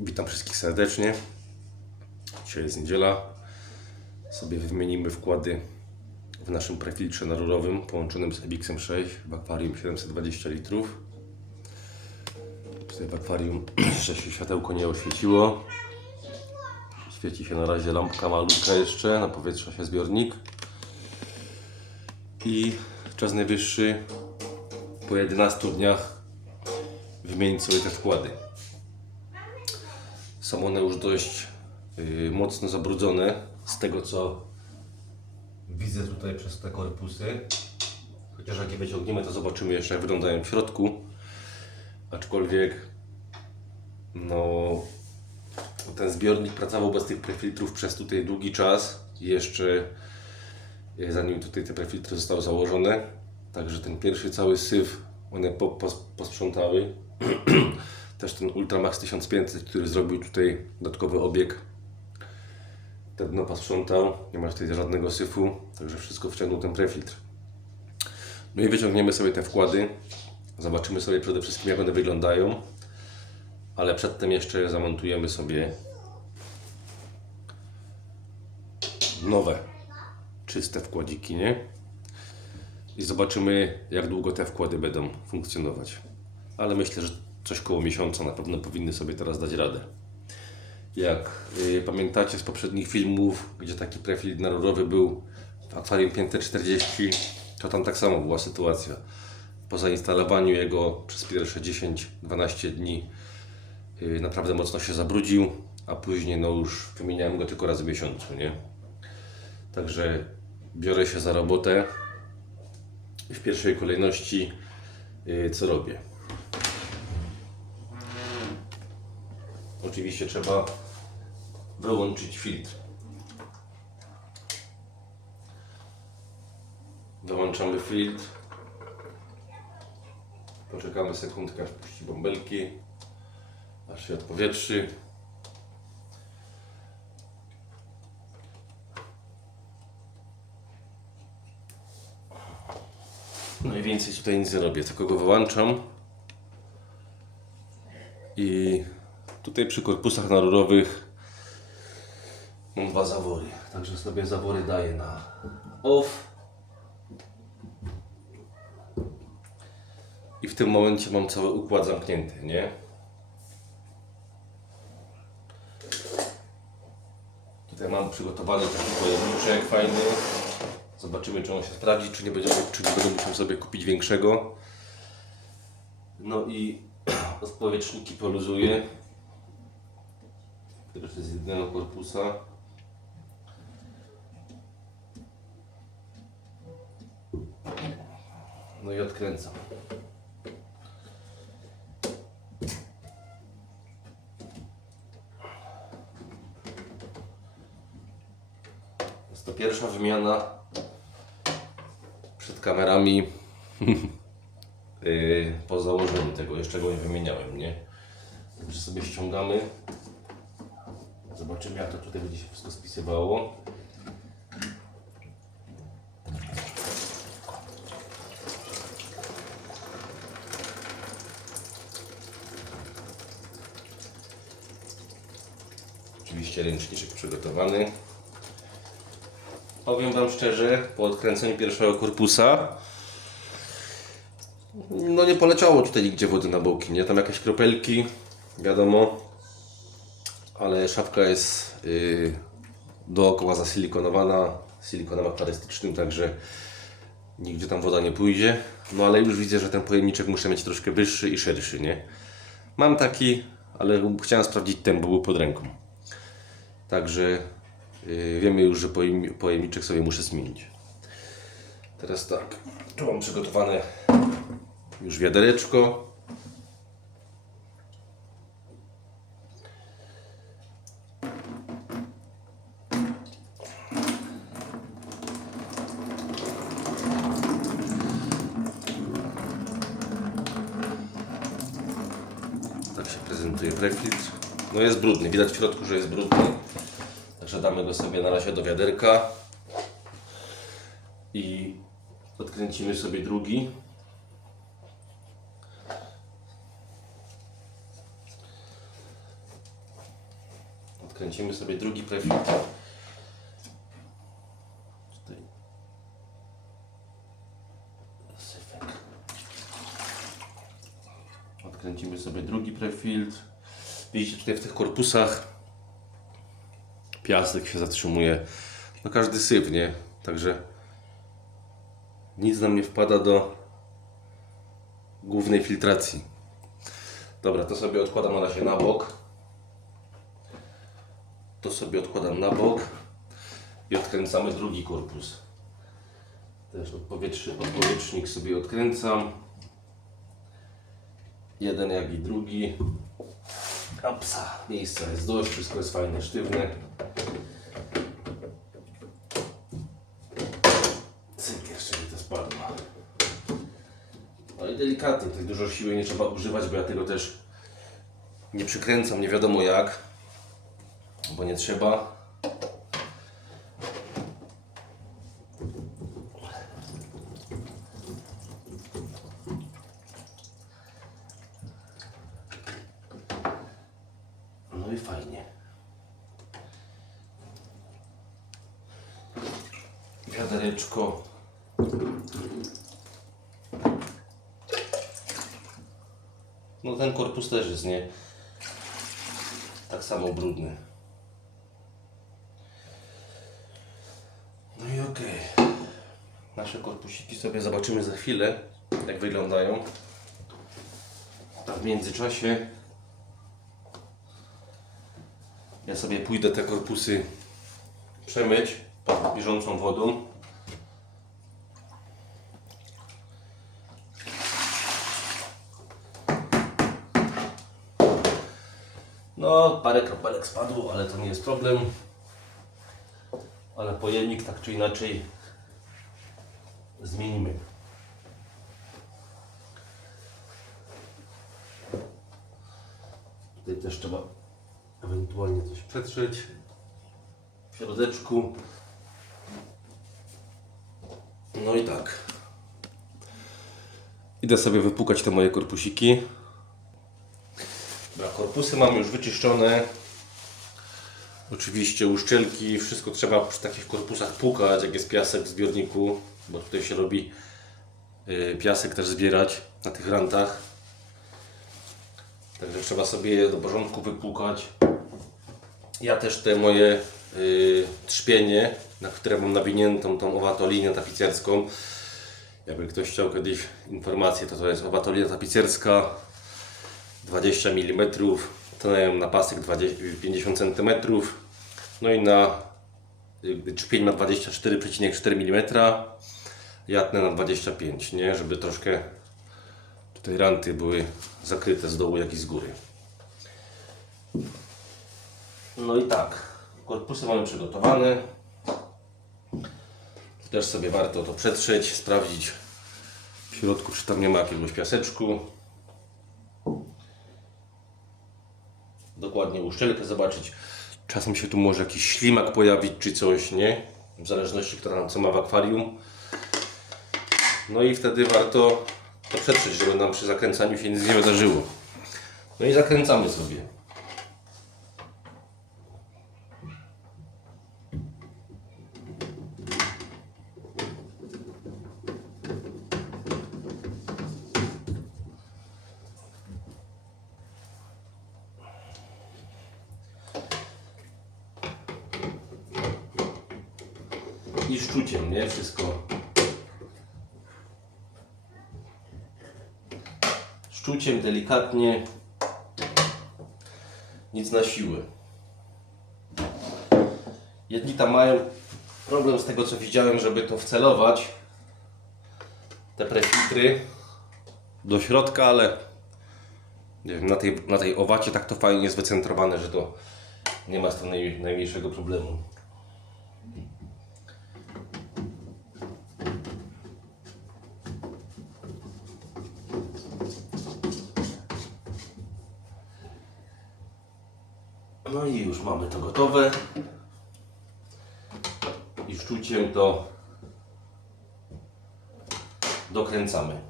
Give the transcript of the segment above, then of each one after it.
Witam wszystkich serdecznie. Dzisiaj jest niedziela. Sobie wymienimy wkłady w naszym prefiltrze na rurowym połączonym z Ebixem 6 w akwarium 720 litrów. Tutaj w akwarium jeszcze się światełko nie oświeciło. Świeci się na razie lampka malutka jeszcze, na powietrza się zbiornik. I czas najwyższy po 11 dniach wymienić sobie te wkłady. Są one już dość y, mocno zabrudzone z tego co widzę tutaj przez te korpusy. Chociaż jak je wyciągniemy to zobaczymy jeszcze jak wyglądają w środku. Aczkolwiek no ten zbiornik pracował bez tych prefiltrów przez tutaj długi czas jeszcze y, zanim tutaj te prefiltry zostały założone. Także ten pierwszy cały syf one po, pos, posprzątały. Też ten Ultramax 1500, który zrobił tutaj dodatkowy obieg. Te dno posprzątał, nie ma tutaj żadnego syfu, także wszystko wciągnął ten prefiltr. No i wyciągniemy sobie te wkłady. Zobaczymy sobie przede wszystkim jak one wyglądają. Ale przedtem jeszcze zamontujemy sobie nowe, czyste wkładziki, nie? I zobaczymy, jak długo te wkłady będą funkcjonować. Ale myślę, że coś koło miesiąca na pewno powinny sobie teraz dać radę. Jak y, pamiętacie z poprzednich filmów, gdzie taki prefil narurowy był w akwarium 540, to tam tak samo była sytuacja. Po zainstalowaniu jego przez pierwsze 10-12 dni y, naprawdę mocno się zabrudził, a później no już wymieniałem go tylko raz w miesiącu, nie? Także biorę się za robotę w pierwszej kolejności yy, co robię. Oczywiście trzeba wyłączyć filtr. Wyłączamy filtr. Poczekamy sekundkę, aż puści bąbelki, aż się odpowietrzy. No i więcej tutaj nic nie robię, tylko go wyłączam. I tutaj przy korpusach narurowych mam dwa zawory. Także sobie zawory daję na off. I w tym momencie mam cały układ zamknięty, nie? Tutaj mam przygotowany taki pojemniczek fajny. Zobaczymy, czy on się sprawdzi, czy nie, będzie, czy nie będę musiał sobie kupić większego. No i odpowietrzniki poluzuję. Też z jednego korpusa. No i odkręcam. Jest to pierwsza wymiana przed kamerami yy, po założeniu tego. Jeszcze go nie wymieniałem, nie? Także sobie ściągamy. Zobaczymy jak to tutaj będzie się wszystko spisywało. Oczywiście ręczniczek przygotowany. Powiem Wam szczerze, po odkręceniu pierwszego korpusa no nie poleciało tutaj nigdzie wody na boki, nie? Tam jakieś kropelki, wiadomo, ale szafka jest yy, dookoła zasilikonowana silikonem akwarystycznym, także nigdzie tam woda nie pójdzie. No ale już widzę, że ten pojemniczek muszę mieć troszkę wyższy i szerszy, nie? Mam taki, ale chciałem sprawdzić ten, bo był pod ręką. Także yy, wiemy już, że pojem, pojemniczek sobie muszę zmienić. Teraz tak, tu mam przygotowane już wiadereczko. Tak się prezentuje prefiltr. No jest brudny, widać w środku, że jest brudny. Także damy go sobie na razie do wiaderka. I odkręcimy sobie drugi. Odkręcimy sobie drugi. Syfek. Odkręcimy sobie drugi prefiltr. Widzicie tutaj w tych korpusach piasek się zatrzymuje. No każdy syf, nie? Także nic nam nie wpada do głównej filtracji. Dobra, to sobie odkładam na na bok. To sobie odkładam na bok i odkręcamy drugi korpus. Też odpowietrz, odpowietrznik sobie odkręcam. Jeden jak i drugi. Opsa, miejsca jest dość, wszystko jest fajne, sztywne. Cyk, jeszcze mi to spadło. No i delikatnie, tutaj dużo siły nie trzeba używać, bo ja tego też nie przykręcam, nie wiadomo jak, bo nie trzeba. No i fajnie. Wiadereczko. No ten korpus też jest nie tak samo brudny. No i okej. Nasze korpusiki sobie zobaczymy za chwilę, jak wyglądają. A w międzyczasie ja sobie pójdę te korpusy przemyć pod bieżącą wodą. No, parę kropelek spadło, ale to nie jest problem. Ale pojemnik tak czy inaczej zmienimy. Tutaj też trzeba ewentualnie coś przetrzeć w środeczku. No i tak. Idę sobie wypukać te moje korpusiki. Dobra, korpusy mam już wyczyszczone. Oczywiście uszczelki, wszystko trzeba przy takich korpusach pukać, jak jest piasek w zbiorniku, bo tutaj się robi y, piasek też zbierać na tych rantach. Także trzeba sobie je do porządku wypłukać. Ja też te moje y, trzpienie, na które mam nawiniętą tą owatolinię tapicerską. Jakby ktoś chciał kiedyś informację, to to jest owatolina tapicerska 20 mm, tonem na pasek 20, 50 cm. No i na trzpień ma 24,4 mm, jatnę na 25, nie? Żeby troszkę tutaj ranty były zakryte z dołu jak i z góry. No i tak, korpusy mamy przygotowane. Też sobie warto to przetrzeć, sprawdzić w środku, czy tam nie ma jakiegoś piaseczku. Uszczelkę zobaczyć. Czasem się tu może jakiś ślimak pojawić, czy coś, nie? W zależności kto tam co ma w akwarium. No i wtedy warto to przetrzeć, żeby nam przy zakręcaniu się nic nie wydarzyło. No i zakręcamy sobie. I szczuciem, nie? Wszystko. Szczuciem, delikatnie. Nic na siłę. Jedni tam mają problem z tego co widziałem, żeby to wcelować. Te prefiltry do środka, ale na tej, na tej owacie tak to fajnie jest wycentrowane, że to nie ma z tym naj, najmniejszego problemu. No i już mamy to gotowe. I szczuciem to dokręcamy.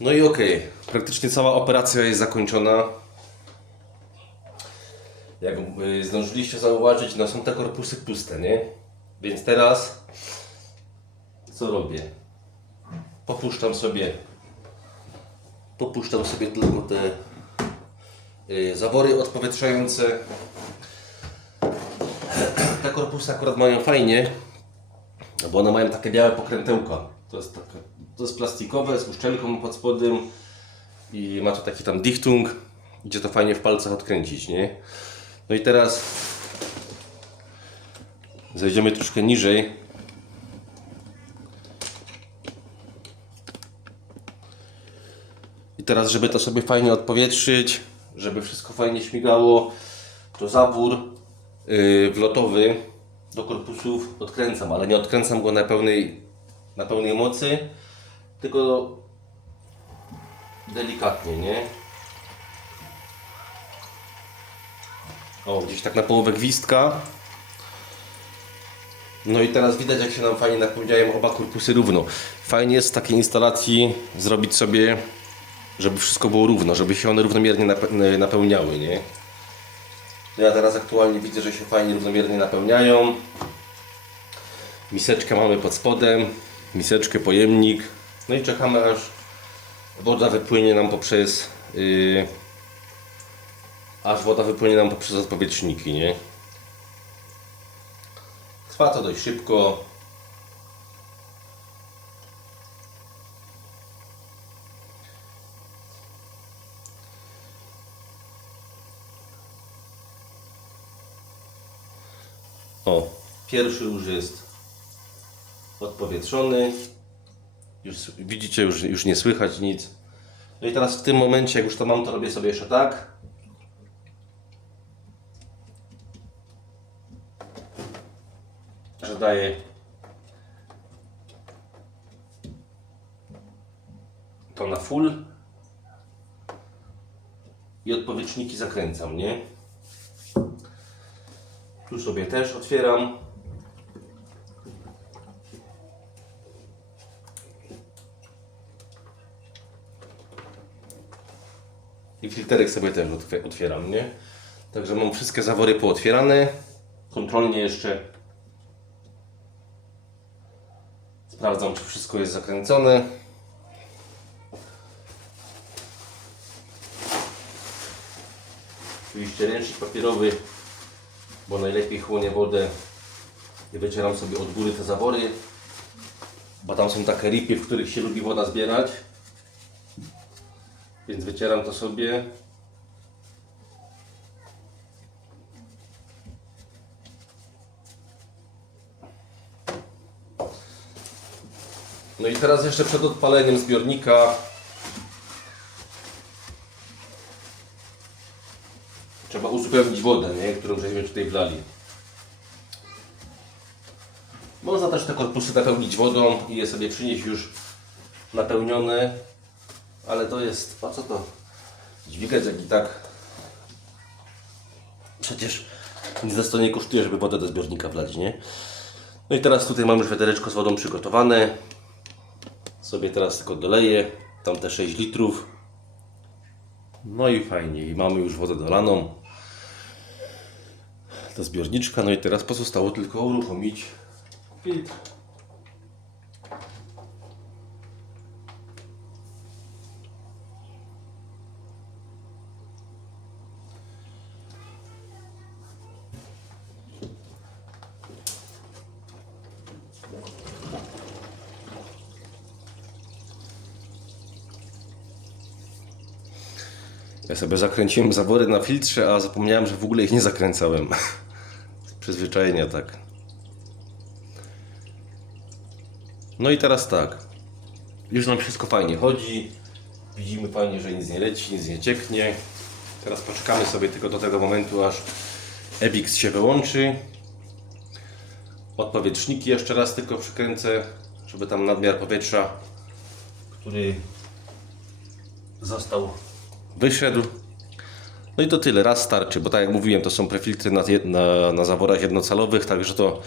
No i ok, praktycznie cała operacja jest zakończona. Jak y, zdążyliście zauważyć, no są te korpusy puste, nie? Więc teraz co robię? Popuszczam sobie popuszczam sobie tylko te zawory odpowietrzające. Te korpusy akurat mają fajnie, bo one mają takie białe pokrętełka. To jest, to jest plastikowe, z uszczelką pod spodem i ma to taki tam dichtung, gdzie to fajnie w palcach odkręcić, nie? No i teraz zejdziemy troszkę niżej. I teraz, żeby to sobie fajnie odpowietrzyć, żeby wszystko fajnie śmigało, to zabór yy, wlotowy do korpusów odkręcam, ale nie odkręcam go na pełnej, na pełnej mocy, tylko delikatnie, nie? O, gdzieś tak na połowę gwizdka. No i teraz widać, jak się nam fajnie napełniają oba korpusy równo. Fajnie jest z takiej instalacji zrobić sobie, żeby wszystko było równo, żeby się one równomiernie nape- napełniały, nie? No Ja teraz aktualnie widzę, że się fajnie równomiernie napełniają. Miseczkę mamy pod spodem, miseczkę, pojemnik. No i czekamy aż woda wypłynie nam poprzez yy, aż woda wypłynie nam poprzez odpowietrzniki, nie? Trwa to dość szybko. O, pierwszy już jest odpowietrzony. Już widzicie, już, już nie słychać nic. No i teraz w tym momencie, jak już to mam, to robię sobie jeszcze tak. Że daję to na full i odpowietrzniki zakręcam, nie? Tu sobie też otwieram. Filterek sobie też otwie- otwieram, nie? Także mam wszystkie zawory pootwierane. Kontrolnie jeszcze sprawdzam, czy wszystko jest zakręcone. Oczywiście ręcznik papierowy, bo najlepiej chłonie wodę. I wycieram sobie od góry te zawory, bo tam są takie ripy, w których się lubi woda zbierać. Więc wycieram to sobie. No i teraz jeszcze przed odpaleniem zbiornika trzeba uzupełnić wodę, nie? którą żeśmy tutaj wlali. Można też te korpusy napełnić wodą i je sobie przynieść już napełnione, ale to jest, po co to dźwigać jak i tak przecież nic nas to nie kosztuje, żeby wodę do zbiornika wlać, nie? No i teraz tutaj mamy już wiadereczko z wodą przygotowane. Sobie teraz tylko doleję, tam te 6 litrów. No i fajnie, i mamy już wodę dolaną do zbiorniczka. No i teraz pozostało tylko uruchomić filtr. Sobie zakręciłem zawory na filtrze, a zapomniałem, że w ogóle ich nie zakręcałem. Z przyzwyczajenia tak. No i teraz tak. Już nam wszystko fajnie chodzi. Widzimy fajnie, że nic nie leci, nic nie cieknie. Teraz poczekamy sobie tylko do tego momentu, aż EBIX się wyłączy. Odpowietrzniki jeszcze raz tylko przykręcę, żeby tam nadmiar powietrza, który został wyszedł. No i to tyle, raz starczy, bo tak jak mówiłem, to są prefiltry na, na, na zaworach jednocalowych, także to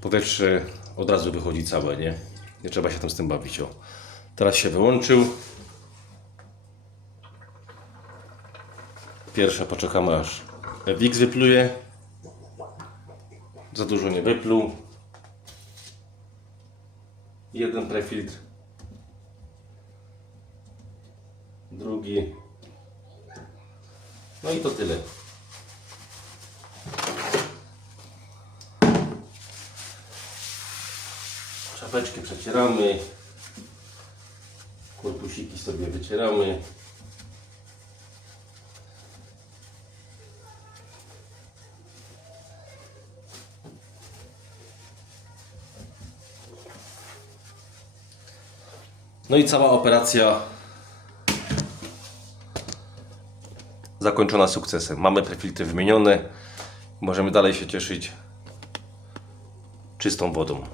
powietrze od razu wychodzi całe, nie? Nie trzeba się tam z tym bawić. O. Teraz się wyłączył. Pierwsze poczekamy aż Wix wypluje. Za dużo nie wypluł. Jeden prefiltr. Drugi. No i to tyle. Czapeczki przecieramy. Korpusiki sobie wycieramy. No i cała operacja zakończona sukcesem. Mamy prefiltry wymienione. Możemy dalej się cieszyć czystą wodą.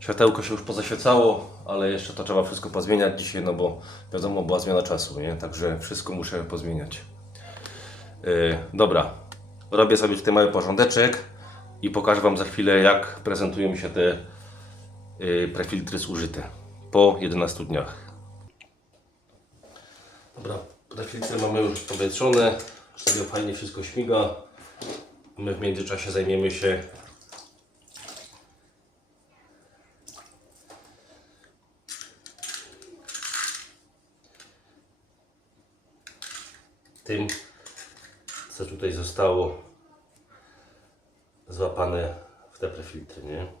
Światełko się już pozaświecało, ale jeszcze to trzeba wszystko pozmieniać dzisiaj, no bo wiadomo, była zmiana czasu, nie? Także wszystko muszę pozmieniać. Yy, dobra, robię sobie tutaj mały porządeczek i pokażę Wam za chwilę, jak prezentują się te yy, prefiltry zużyte po 11 dniach. Dobra, prefiltry mamy już powietrzone, sobie fajnie wszystko śmiga. My w międzyczasie zajmiemy się tym, co tutaj zostało złapane w te prefiltry, nie?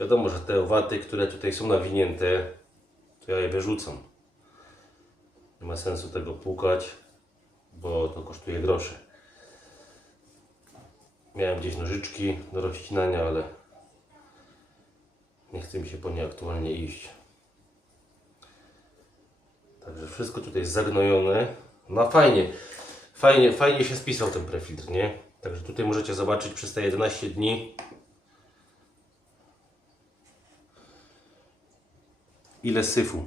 Wiadomo, że te owaty, które tutaj są nawinięte, to ja je wyrzucam. Nie ma sensu tego płukać, bo to kosztuje grosze. Miałem gdzieś nożyczki do rozcinania, ale nie chce mi się po nie aktualnie iść. Także wszystko tutaj jest zagnojone. No fajnie, fajnie, fajnie się spisał ten prefiltr, nie? Także tutaj możecie zobaczyć przez te 11 dni ile syfu.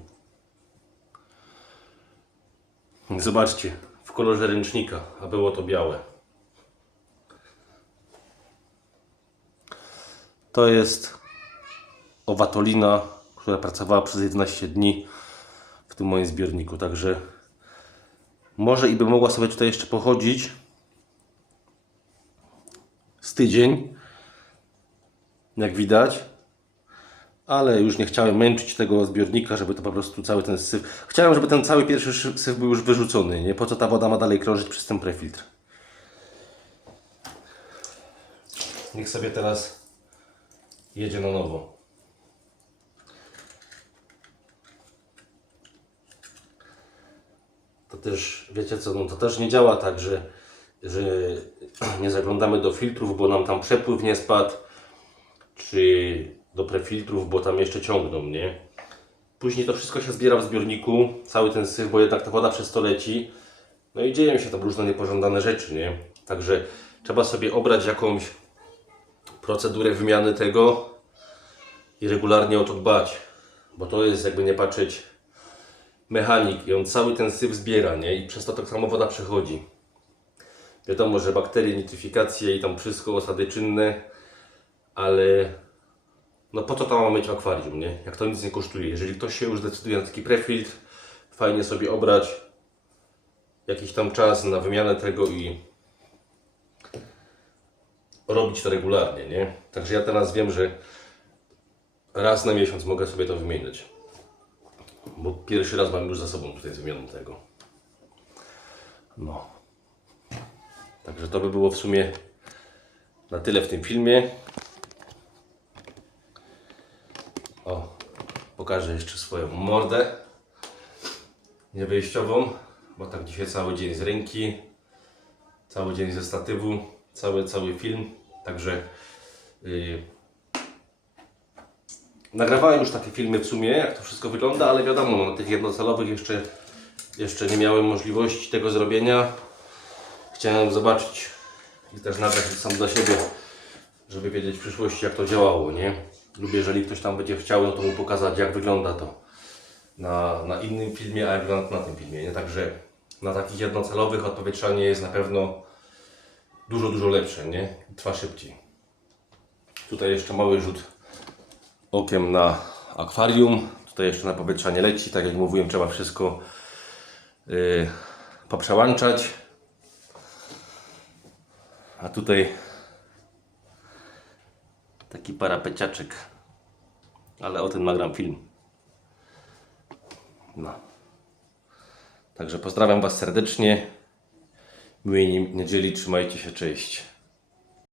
Zobaczcie, w kolorze ręcznika, a było to białe. To jest owatolina, która pracowała przez 11 dni w tym moim zbiorniku, także może i by mogła sobie tutaj jeszcze pochodzić z tydzień, jak widać, ale już nie chciałem męczyć tego zbiornika, żeby to po prostu cały ten syf. Chciałem, żeby ten cały pierwszy szy- syf był już wyrzucony, nie? Po co ta woda ma dalej krążyć przez ten prefiltr? Niech sobie teraz jedzie na nowo. To też, wiecie co, no to też nie działa tak, że, że nie zaglądamy do filtrów, bo nam tam przepływ nie spadł, czy do prefiltrów, bo tam jeszcze ciągną, nie? Później to wszystko się zbiera w zbiorniku, cały ten syf, bo jednak ta woda przez to leci. No i dzieją się tam różne niepożądane rzeczy, nie? Także trzeba sobie obrać jakąś procedurę wymiany tego i regularnie o to dbać, bo to jest jakby nie patrzeć mechanik i on cały ten syf zbiera, nie? I przez to tak samo woda przechodzi. Wiadomo, że bakterie, nitryfikacje i tam wszystko, osady czynne, ale no po to tam ma mieć akwarium, nie? Jak to nic nie kosztuje. Jeżeli ktoś się już decyduje na taki prefiltr, fajnie sobie obrać jakiś tam czas na wymianę tego i robić to regularnie, nie? Także ja teraz wiem, że raz na miesiąc mogę sobie to wymieniać. Bo pierwszy raz mam już za sobą tutaj z tego. No. Także to by było w sumie na tyle w tym filmie. Pokażę jeszcze swoją mordę niewyjściową, bo tak dzisiaj cały dzień z ręki, cały dzień ze statywu, cały, cały film, także yy, nagrywałem już takie filmy w sumie, jak to wszystko wygląda, ale wiadomo, no, na tych jednocelowych jeszcze, jeszcze nie miałem możliwości tego zrobienia. Chciałem zobaczyć i też nagrać sam dla siebie, żeby wiedzieć w przyszłości jak to działało, nie? Lub jeżeli ktoś tam będzie chciał, no to mu pokazać jak wygląda to na, na innym filmie, a jak wygląda na tym filmie, nie? Także na takich jednocelowych odpowietrzanie jest na pewno dużo, dużo lepsze, nie? Trwa szybciej. Tutaj jeszcze mały rzut okiem na akwarium. Tutaj jeszcze na powietrzanie leci. Tak jak mówiłem, trzeba wszystko yy, poprzełączać. A tutaj taki parapeciaczek. Ale o tym nagram film. No. Także pozdrawiam Was serdecznie. Miłej niedzieli, trzymajcie się, cześć.